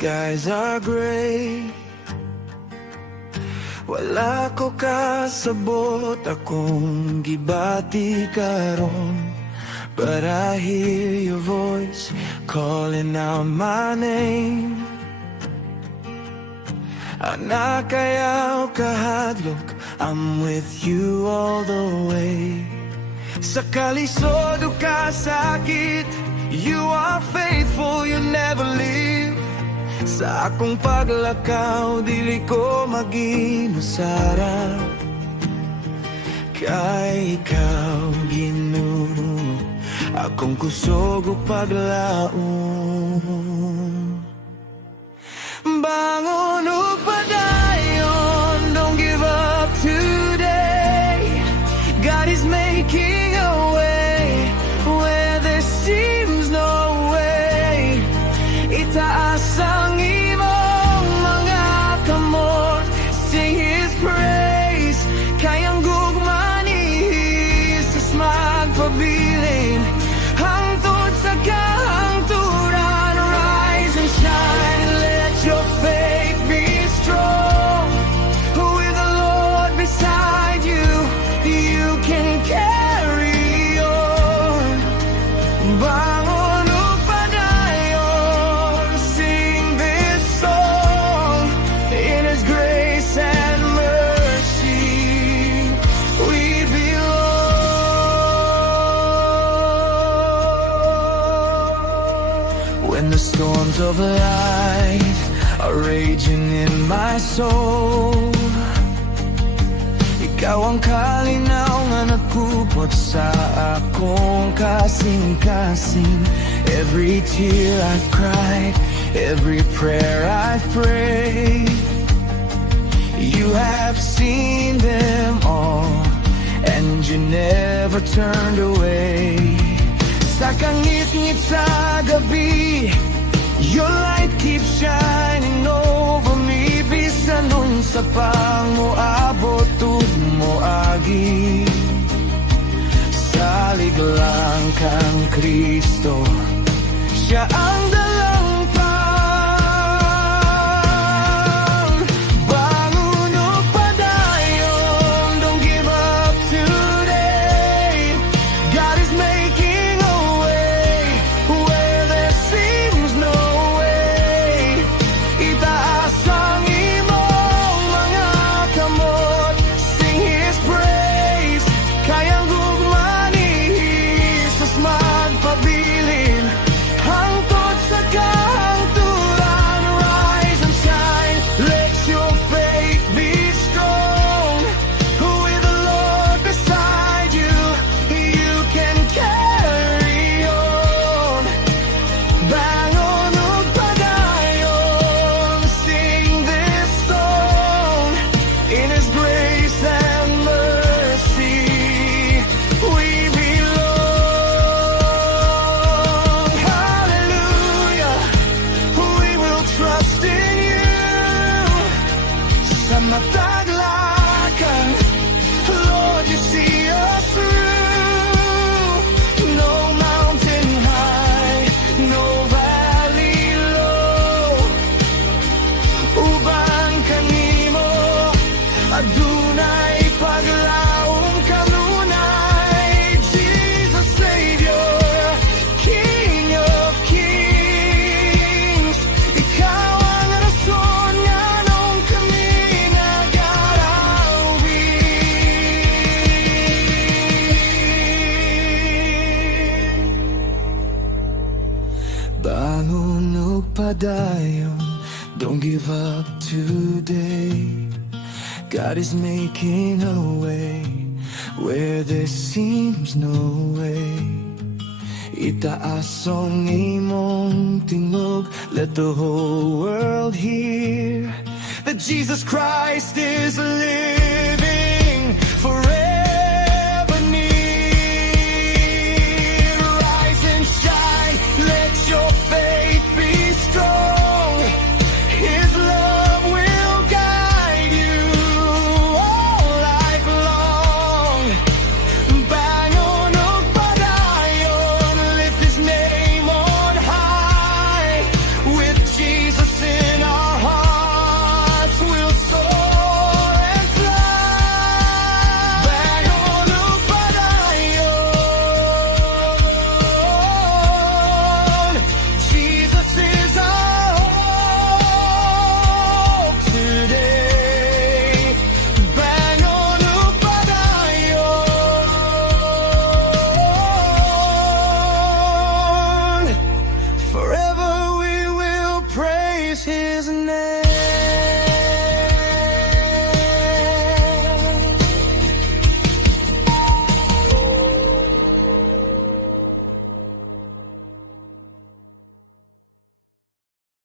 skies are gray. Wala ko kasabot akong gibati karon, but I hear your voice calling out my name. Anak, ayaw kahadlok, I'm with you all the way. Sa kalisod o kasakit, you are faithful, you never leave. Sa akong paglakaw, dili ko mag-inusara. Kay ikaw, Ginoo, akong kusog o paglaom. Bangon o padayon, don't give up today. God is making a way where there seems no way. Itaas ang imong mga kamot, sing His praise. Kayang gugma ni Jesus magpabilin, hangtod sa kahangturan. Rise and shine, let your faith be strong. With the Lord beside you, you can carry on. Bangon o padayon, sing this song. In His grace and mercy we belong. When the storms of life are raging in my soul, ikaw ang kalinaw nga nagkupot sa akong kasing-kasing. Every tear I've cried, every prayer I've prayed, you have seen them all, and you never turned away. Sa kangit-ngit sa gabi, your light keeps shining over me. Bisan nun sa pang-moabot mo agi, salig lang kang Kristo, siya ang dalang pang. Bangon o padayon, don't give up today. God is making a way where there seems no way. Itaas ang imong mga kamot, sing His praise. Kayang gugma ni Jesus magpabilin, hangtod sa kahangturan. Rise and shine, let your faith be strong. With the Lord beside you, you can carry on. Bangon o padayon, sing this song. In His grace and mercy we belong. Hallelujah, we will trust in you. Sa mataglakan, Lord, you see us through. No mountain high, no valley low. Uban kanimo, adunay paglaom kanunay. Jesus Savior, King of Kings, ikaw ang rason nga nung kami nagarawi. Bangon o padayon, don't give up today. God is making a way where there seems no way. Itaas ang imong tingog, let the whole world hear that Jesus Christ is living.